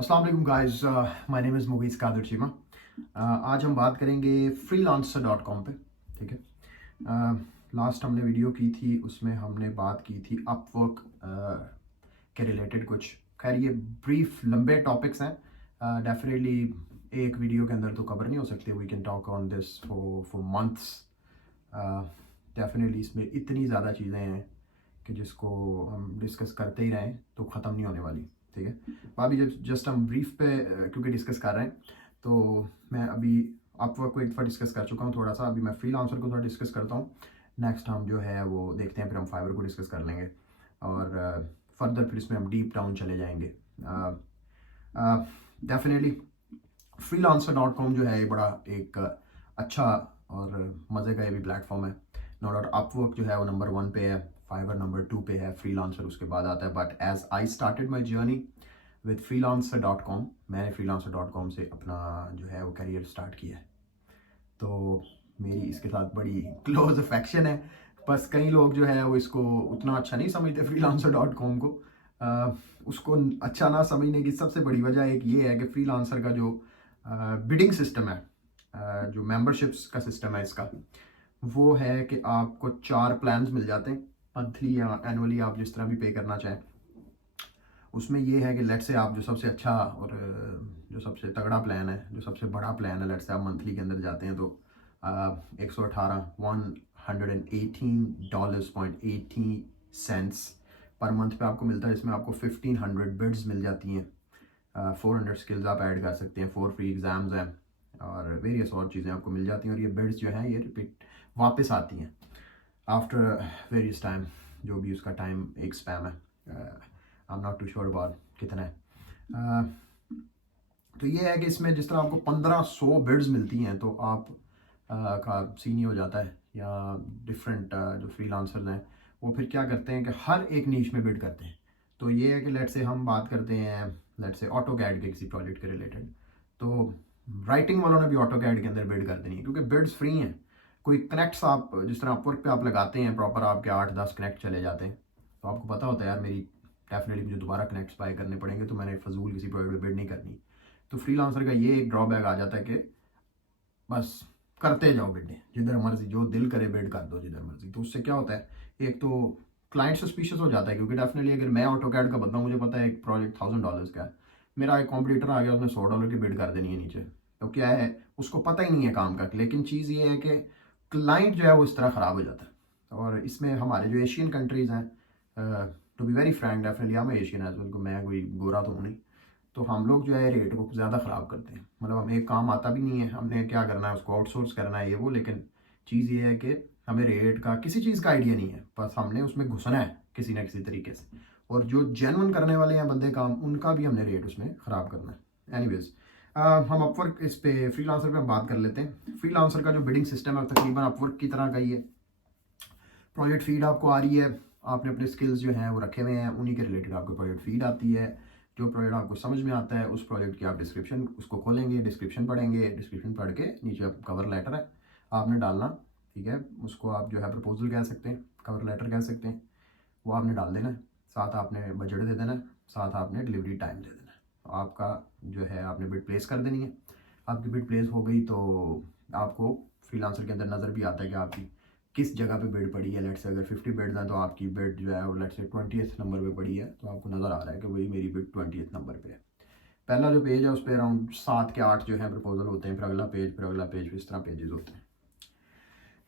अस्सलाम वालेकुम guys, my name is Mugheez Qadir Cheema. आज हम बात करेंगे freelancer.com पे। ठीक है। लास्ट हमने वीडियो की थी, उसमें हमने बात की थी अपवर्क के रिलेटेड कुछ। खैर ये ब्रीफ लंबे टॉपिक्स हैं, डेफिनेटली एक वीडियो के अंदर तो कवर नहीं हो सकते। We can talk on this for months. Definitely इसमें इतनी ज़्यादा चीज़ें हैं कि जिसको हम डिस्कस करते ही रहें तो ख़त्म नहीं होने वाली। ठीक है। अभी जब जस्ट हम ब्रीफ पे क्योंकि डिस्कस कर रहे हैं, तो मैं अभी अपवर्क को एक दफ़ा डिस्कस कर चुका हूँ थोड़ा सा। अभी मैं फ्रीलांसर को थोड़ा डिस्कस करता हूँ। नेक्स्ट हम जो है वो देखते हैं, फिर हम फाइवर को डिस्कस कर लेंगे और फर्दर फिर इसमें हम डीप डाउन चले जाएंगे। डेफिनेटली freelancer.com जो है ये बड़ा एक अच्छा और मज़े का ये भी प्लेटफॉर्म है। नो डाउट अपवर्क जो है वो नंबर 1 पे है, फाइवर नंबर 2 पे है, फ्रीलांसर उसके बाद आता है। But as I started my journey with freelancer.com, मैंने freelancer.com से अपना जो है वो करियर स्टार्ट किया है। तो मेरी इसके साथ बड़ी क्लोज अफेक्शन है। बस कई लोग जो है वो इसको उतना अच्छा नहीं समझते freelancer.com को। उसको अच्छा ना समझने की सबसे बड़ी वजह एक ये है कि फ्रीलांसर का जो बिडिंग सिस्टम है, जो मेंबरशिप्स का सिस्टम है इसका, वो है कि आपको 4 प्लान्स मिल जाते हैं, मंथली या एनुअली, आप जिस तरह भी पे करना चाहें। उसमें ये है कि लेट से आप जो सबसे अच्छा और जो सबसे तगड़ा प्लान है, जो सबसे बड़ा प्लान है, लेट से आप मंथली के अंदर जाते हैं तो 118 $118.80 पर मंथ पे आपको मिलता है। इसमें आपको 1500 बिड्स मिल जाती हैं, 400 स्किल्स आप ऐड कर सकते हैं, 4 फ्री एग्ज़ाम्स हैं और वेरियस और चीज़ें आपको मिल जाती हैं। और ये बिड्स जो हैं ये रिपीट वापस आती हैं आफ्टर वेरियस टाइम, जो भी उसका टाइम एक स्पैम है। I am not too sure about कितना है। तो ये है कि इसमें जिस तरह आपको 1500 बिड्स मिलती हैं तो आप का सीन ही हो जाता है। या डिफरेंट जो फ्रीलांसर्स हैं वो फिर क्या करते हैं कि हर एक नीश में बिड करते हैं। तो ये है कि लेट से हम बात करते हैं, लेट से ऑटो कैड के किसी प्रोजेक्ट के रिलेटेड, तो राइटिंग वालों ने भी ऑटो कैड के अंदर बिड कर देनी है क्योंकि बिड्स फ्री हैं। कोई कनेक्ट्स आप जिस तरह अपवर्क पे आप लगाते हैं प्रॉपर, आपके 8-10 कनेक्ट चले जाते हैं, तो आपको पता होता है यार मेरी डेफिनेटली मुझे दोबारा कनेक्ट्स बाय करने पड़ेंगे, तो मैंने फजूल किसी प्रोजेक्ट पे बिड नहीं करनी। तो फ्रीलांसर का ये एक ड्रॉबैक आ जाता है कि बस करते जाओ बिड, जिधर मर्जी जो दिल करे बिड कर दो जिधर मर्जी। तो उससे क्या होता है, एक तो क्लाइंट सस्पिशियस हो जाता है क्योंकि डेफिनेटली अगर मैं ऑटो कैड का बंदा हूं, मुझे पता है एक प्रोजेक्ट $1000 का है, मेरा एक कॉम्पिटिटर आ गया उसने $100 की बिड कर देनी है नीचे, तो क्या है उसको पता ही नहीं है काम का। लेकिन चीज़ ये है कि क्लाइंट जो है वो इस तरह ख़राब हो जाता है। और इसमें हमारे जो एशियन कंट्रीज़ हैं, to be very frank, definitely हम एशियन एज वेल, मैं कोई गोरा तो हूँ नहीं, तो हम लोग जो है रेट को ज़्यादा ख़राब करते हैं। मतलब हमें एक काम आता भी नहीं है, हमने क्या करना है उसको आउटसोर्स करना है ये वो, लेकिन चीज़ ये है कि हमें रेट का किसी चीज़ का आइडिया नहीं है, बस हमने उसमें घुसना है किसी ना किसी तरीके से। और जो जेन्युइन करने वाले हैं बंदे काम, उनका भी हमने रेट उसमें ख़राब करना है। एनीवेज, हम अपवर्क इस पे फ्रीलांसर पे हम बात कर लेते हैं। फ्रीलांसर का जो बिडिंग सिस्टम है तकरीबन अपवर्क की तरह का ही है। प्रोजेक्ट फीड आपको आ रही है, आपने अपने स्किल्स जो हैं वो रखे हुए हैं, उन्हीं के रिलेटेड आपको प्रोजेक्ट फीड आती है। जो प्रोजेक्ट आपको समझ में आता है उस प्रोजेक्ट की आप डिस्क्रिप्शन उसको खोलेंगे, डिस्क्रिप्शन पढ़ेंगे, डिस्क्रिप्शन पढ़ के नीचे कवर लेटर है आपने डालना। ठीक है, उसको आप जो है प्रपोजल कह सकते हैं, कवर लेटर कह सकते हैं, वो आपने डाल देना है। साथ आपने बजट दे देना है, साथ आपने डिलीवरी टाइम दे देना है। तो आपका जो है आपने बिड प्लेस कर देनी है। आपकी बिड प्लेस हो गई तो आपको फ्रीलांसर के अंदर नज़र भी आता है कि आपकी किस जगह पे बिड पड़ी है। लेट से अगर 50 बिड्स हैं तो आपकी बिड जो है वो लेट से 20th नंबर पे पड़ी है, तो आपको नज़र आ रहा है कि वही मेरी बिड 20th नंबर पे है। पहला जो पेज है उस पर अराउंड 7 के 8 जो है प्रपोजल होते हैं, फिर अगला पेज, फिर अगला पेज, इस तरह पेजेस होते हैं।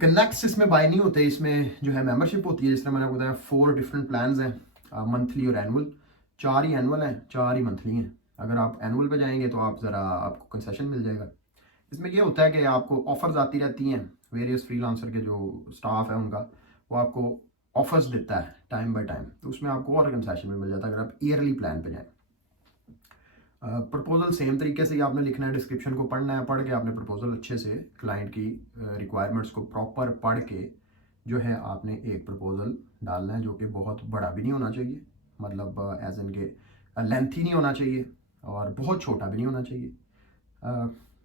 कनेक्ट्स इसमें बाय नहीं होते, इसमें जो है मेंबरशिप होती है। जिस तरह मैंने आपको बताया 4 डिफरेंट प्लान्स हैं, मंथली और एनुअल। 4 ही एनुअल हैं, 4 ही मंथली हैं। अगर आप एनुअल पे जाएंगे तो आप ज़रा आपको कंसेशन मिल जाएगा। इसमें ये होता है कि आपको ऑफर्स आती रहती हैं, वेरियस फ्रीलांसर के जो स्टाफ है उनका, वो आपको ऑफर्स देता है टाइम बाय टाइम, तो उसमें आपको और कंसेशन भी मिल जाता है अगर आप ईयरली प्लान पे जाएं। प्रपोजल सेम तरीके से ही आपने लिखना है, डिस्क्रिप्शन को पढ़ना है, पढ़ के आपने प्रपोजल अच्छे से क्लाइंट की रिक्वायरमेंट्स को प्रॉपर पढ़ के जो है आपने एक प्रपोजल डालना है, जो कि बहुत बड़ा भी नहीं होना चाहिए, मतलब एज एन के लेंथी नहीं होना चाहिए और बहुत छोटा भी नहीं होना चाहिए।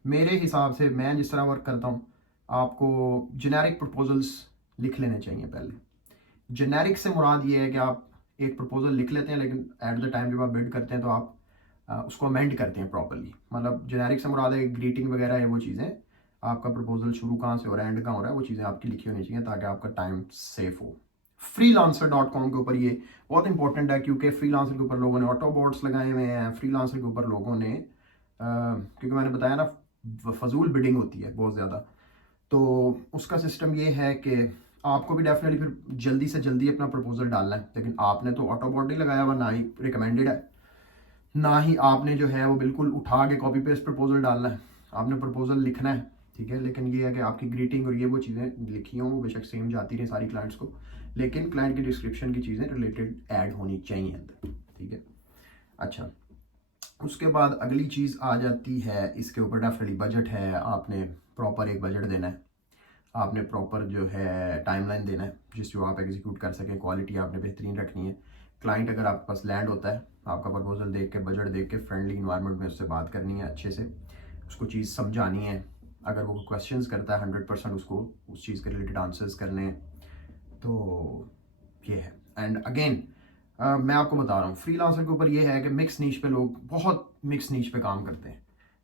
मेरे हिसाब से मैं जिस तरह वर्क करता हूँ, आपको जेनेरिक प्रपोजल्स लिख लेने चाहिए पहले। जेनेरिक से मुराद ये है कि आप एक प्रपोजल लिख लेते हैं, लेकिन एट द टाइम जब आप बिड करते हैं तो आप उसको अमेंड करते हैं प्रॉपरली। मतलब जेनेरिक से मुराद है ग्रीटिंग वगैरह है वो चीज़ें, आपका प्रपोजल शुरू कहाँ से हो रहा है एंड कहाँ हो रहा है वो चीज़ें आपकी लिखी होनी चाहिए ताकि आपका टाइम सेफ हो। freelancer.com के ऊपर ये बहुत इंपॉर्टेंट है क्योंकि फ्रीलांसर के ऊपर लोगों ने ऑटो बोर्ड्स लगाए हुए हैं। फ्रीलांसर के ऊपर लोगों ने क्योंकि मैंने बताया ना फजूल बिडिंग होती है बहुत ज़्यादा, तो उसका सिस्टम ये है कि आपको भी डेफिनेटली फिर जल्दी से जल्दी अपना प्रपोजल डालना है, लेकिन आपने तो ऑटो बोर्ड नहीं लगाया हुआ, ना ही रिकमेंडेड है, ना ही आपने जो है वो बिल्कुल उठा के कॉपी पेस्ट प्रपोजल डालना है। आपने प्रपोजल लिखना है, ठीक है, लेकिन ये है कि आपकी ग्रीटिंग और ये वो चीज़ें लिखी हों वो बेशक सेम जाती रही सारी क्लाइंट्स को, लेकिन क्लाइंट की डिस्क्रिप्शन की चीज़ें रिलेटेड ऐड होनी चाहिए अंदर, ठीक है। अच्छा, उसके बाद अगली चीज़ आ जाती है इसके ऊपर डेफिनेटली बजट है। आपने प्रॉपर एक बजट देना है, आपने प्रॉपर जो है टाइमलाइन देना है जिस जो आप एग्जीक्यूट कर सकें, क्वालिटी आपने बेहतरीन रखनी है। क्लाइंट अगर आपके पास लैंड होता है, आपका प्रपोजल देख के बजट देख के फ्रेंडली इन्वायरमेंट में उससे बात करनी है, अच्छे से उसको चीज़ समझानी है। अगर वो क्वेश्चंस करता है 100% उसको उस चीज़ के रिलेटेड आंसर्स करने हैं। तो ये है। एंड अगेन मैं आपको बता रहा हूँ फ्रीलांसर के ऊपर ये है कि मिक्स नीश पे लोग बहुत मिक्स नीश पे काम करते हैं।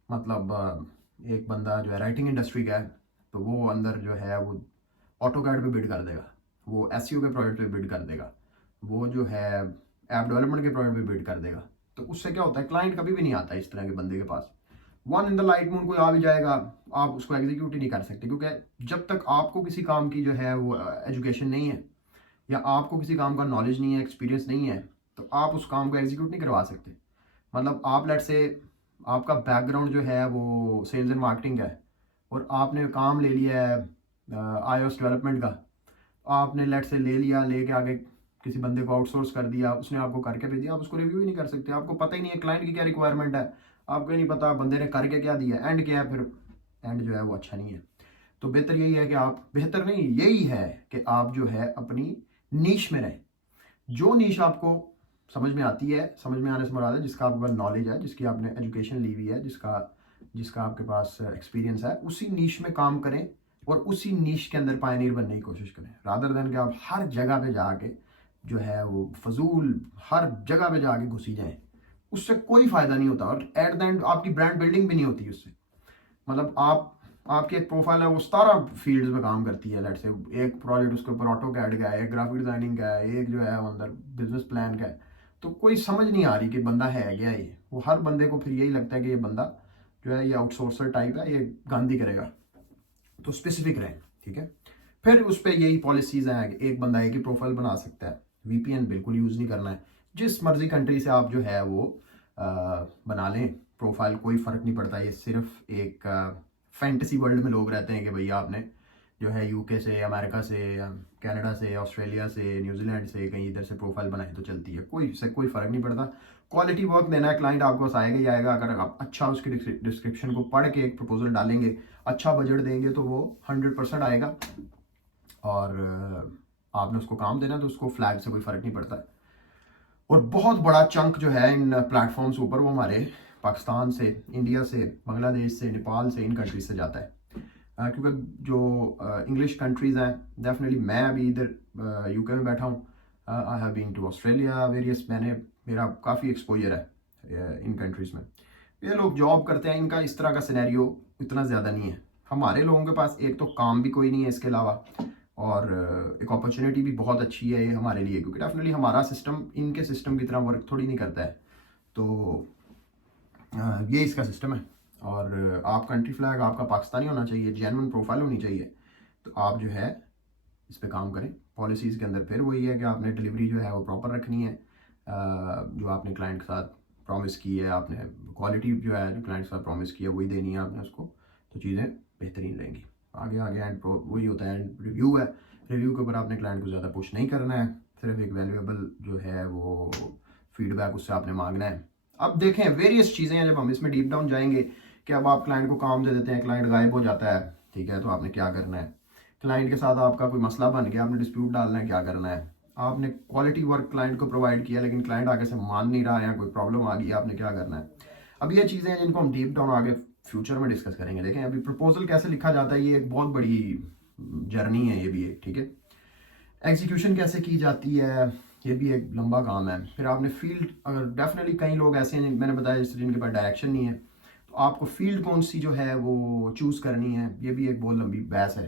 मतलब एक बंदा जो है राइटिंग इंडस्ट्री का है तो वो अंदर जो है वो ऑटो कैड पे बिड कर देगा, वो एसईओ के प्रोजेक्ट पे बिड कर देगा, वो जो है ऐप डेवलपमेंट के प्रोजेक्ट पे बिड कर देगा। तो उससे क्या होता है, क्लाइंट कभी भी नहीं आता इस तरह के बंदे के पास। One in the light moon कोई आ भी जाएगा, आप उसको एग्जीक्यूट ही नहीं कर सकते, क्योंकि जब तक आपको किसी काम की जो है वो एजुकेशन नहीं है या आपको किसी काम का नॉलेज नहीं है, एक्सपीरियंस नहीं है, तो आप उस काम को एग्जीक्यूट नहीं करवा सकते। मतलब आप लेट से आपका बैकग्राउंड जो है वो सेल्स एंड मार्केटिंग है और आपने काम ले लिया है iOS डेवलपमेंट का, आपने लेट से ले लिया, लेके आगे किसी बंदे को आउटसोर्स कर दिया, उसने आपको करके भेज दिया, आप उसको रिव्यू ही नहीं कर सकते, आपको पता ही नहीं है क्लाइंट की क्या रिक्वायरमेंट है, आपको ही नहीं पता बंदे ने करके क्या दिया, एंड क्या है, फिर एंड जो है वो अच्छा नहीं है। तो बेहतर यही है कि आप, बेहतर नहीं यही है कि आप जो है अपनी नीश में रहें। जो नीश आपको समझ में आती है, समझ में आने से मुराद है जिसका आपके पास नॉलेज है, जिसकी आपने एजुकेशन ली हुई है, जिसका जिसका आपके पास एक्सपीरियंस है, उसी नीश में काम करें और उसी नीश के अंदर पायनियर बनने की कोशिश करें, रादर देन कि आप हर जगह पे जाके जो है वो फजूल हर जगह पे जाके घुसी जाएं। उससे कोई फायदा नहीं होता और एट द एंड आपकी ब्रांड बिल्डिंग भी नहीं होती उससे। मतलब आपकी एक प्रोफाइल है वो 17 फील्ड्स में काम करती है, लेट से एक प्रोजेक्ट उसके ऊपर ऑटो कैड का है, एक ग्राफिक डिजाइनिंग का है, एक जो है वो अंदर बिजनेस प्लान का है, तो कोई समझ नहीं आ रही कि बंदा है क्या ये। वो हर बंदे को फिर यही लगता है कि ये बंदा जो है ये आउटसोर्सर टाइप है, ये गांधी करेगा। तो स्पेसिफिक रहें, ठीक है। फिर उस पर यही पॉलिसीज हैं कि एक बंदा एक ही प्रोफाइल बना सकता है, वीपीएन बिल्कुल यूज़ नहीं करना है, जिस मर्जी कंट्री से आप जो है वो बना लें प्रोफाइल, कोई फ़र्क नहीं पड़ता। ये सिर्फ एक फैंटेसी वर्ल्ड में लोग रहते हैं कि भैया आपने जो है यूके से, अमेरिका से, कनाडा से, ऑस्ट्रेलिया से, न्यूजीलैंड से कहीं इधर से प्रोफाइल बनाई तो चलती है, कोई फ़र्क नहीं पड़ता। क्वालिटी वर्क देना है, क्लाइंट आपके पास आएगा ही आएगा। अगर आप अच्छा उसकी डिस्क्रिप्शन को पढ़ के एक प्रपोजल डालेंगे, अच्छा बजट देंगे तो वो 100% आएगा। और आपने उसको काम देना तो उसको फ्लैग से कोई फ़र्क नहीं पड़ता है। और बहुत बड़ा चंक जो है इन प्लेटफॉर्म्स ऊपर वो हमारे पाकिस्तान से, इंडिया से, बांग्लादेश से, नेपाल से, इन कंट्रीज से जाता है। क्योंकि जो इंग्लिश कंट्रीज़ हैं, डेफिनेटली मैं अभी इधर यूके में बैठा हूँ, I have been to Australia various, मेरा काफ़ी एक्सपोजर है इन कंट्रीज़ में। ये लोग जॉब करते हैं, इनका इस तरह का सिनेरियो इतना ज़्यादा नहीं है। हमारे लोगों के पास एक तो काम भी कोई नहीं है इसके अलावा, और एक अपॉर्चुनिटी भी बहुत अच्छी है ये हमारे लिए, क्योंकि डेफिनेटली हमारा सिस्टम इनके सिस्टम की तरह वर्क थोड़ी नहीं करता है। तो ये इसका सिस्टम है। और आप कंट्री फ्लैग आपका पाकिस्तानी होना चाहिए, जेन्युइन प्रोफाइल होनी चाहिए, तो आप जो है इस पे काम करें। पॉलिसीज़ के अंदर फिर वही है कि आपने डिलीवरी जो है वो प्रॉपर रखनी है, जो आपने क्लाइंट के साथ प्रॉमिस की है, आपने क्वालिटी जो है जो क्लाइंट के साथ प्रॉमिस की है वही देनी है आपने उसको, तो चीज़ें बेहतरीन रहेंगी। आगे आगे एंड वही होता है, रिव्यू है, रिव्यू के ऊपर आपने क्लाइंट को ज़्यादा पुश नहीं करना है, सिर्फ एक वैल्यूएबल जो है वो फीडबैक उससे आपने मांगना है। अब देखें वेरियस चीज़ें हैं, जब हम इसमें डीप डाउन जाएंगे कि अब आप क्लाइंट को काम दे देते हैं, क्लाइंट गायब हो जाता है, ठीक है, तो आपने क्या करना है। क्लाइंट के साथ आपका कोई मसला बन गया, आपने डिस्प्यूट डालना है, क्या करना है। आपने क्वालिटी वर्क क्लाइंट को प्रोवाइड किया लेकिन क्लाइंट आगे से मान नहीं रहा है, कोई प्रॉब्लम आ गई, आपने क्या करना है। अब ये चीज़ें हैं जिनको हम डीप डाउन आगे फ्यूचर में डिस्कस करेंगे। देखें अभी प्रपोजल कैसे लिखा जाता है, ये एक बहुत बड़ी जर्नी है ये भी एक, ठीक है। एग्जीक्यूशन कैसे की जाती है, ये भी एक लंबा काम है। फिर आपने फील्ड, अगर डेफिनेटली कई लोग ऐसे हैं मैंने बताया जैसे जिनके पास डायरेक्शन नहीं है, तो आपको फील्ड कौन सी जो है वो चूज़ करनी है, ये भी एक बहुत लंबी बहस है।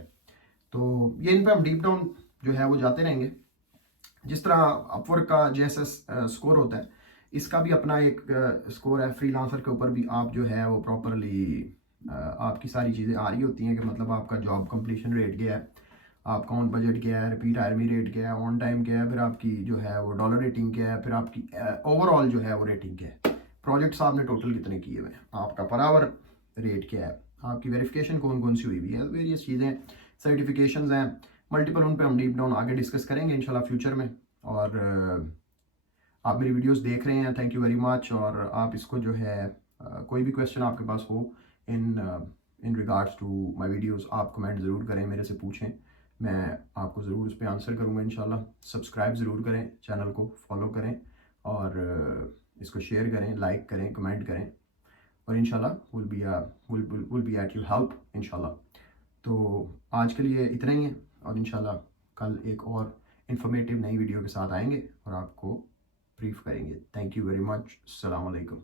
तो ये इन पर हम डीप डाउन जो है वो जाते रहेंगे। जिस तरह अपवर्क का JSS स्कोर होता है, इसका भी अपना एक स्कोर है। फ्रीलांसर के ऊपर भी आप जो है वो प्रॉपरली आपकी सारी चीज़ें आ रही होती हैं कि मतलब आपका जॉब कंप्लीशन रेट क्या है, आपका ऑन बजट क्या है, रिपीट आर्मी रेट क्या है, ऑन टाइम क्या है, फिर आपकी जो है वो डॉलर रेटिंग क्या है, फिर आपकी ओवरऑल जो है वो रेटिंग क्या है, प्रोजेक्ट्स आपने टोटल कितने किए हुए हैं, आपका पर आवर रेट क्या है, आपकी वेरिफिकेशन कौन कौन सी हुई हुई है, वेरियस चीज़ें, सर्टिफिकेशंस हैं मल्टीपल, उन पे हम डीप डाउन आगे डिस्कस करेंगे इंशाल्लाह फ्यूचर में। और आप मेरी वीडियोस देख रहे हैं, थैंक यू वेरी मच। और आप इसको जो है कोई भी क्वेश्चन आपके पास हो in regards to my videos, आप कमेंट ज़रूर करें, मेरे से पूछें, मैं आपको ज़रूर उस पर आंसर करूँगा इंशाल्लाह। सब्सक्राइब ज़रूर करें, चैनल को फॉलो करें और इसको शेयर करें, लाइक करें, कमेंट करें, और इंशाल्लाह will be at your help इंशाल्लाह। तो आज के लिए इतना ही है, और इंशाल्लाह कल एक और इन्फॉर्मेटिव नई वीडियो के साथ आएंगे और आपको ब्रीफ करेंगे। Thank you very much. अस्सलाम वालेकुम।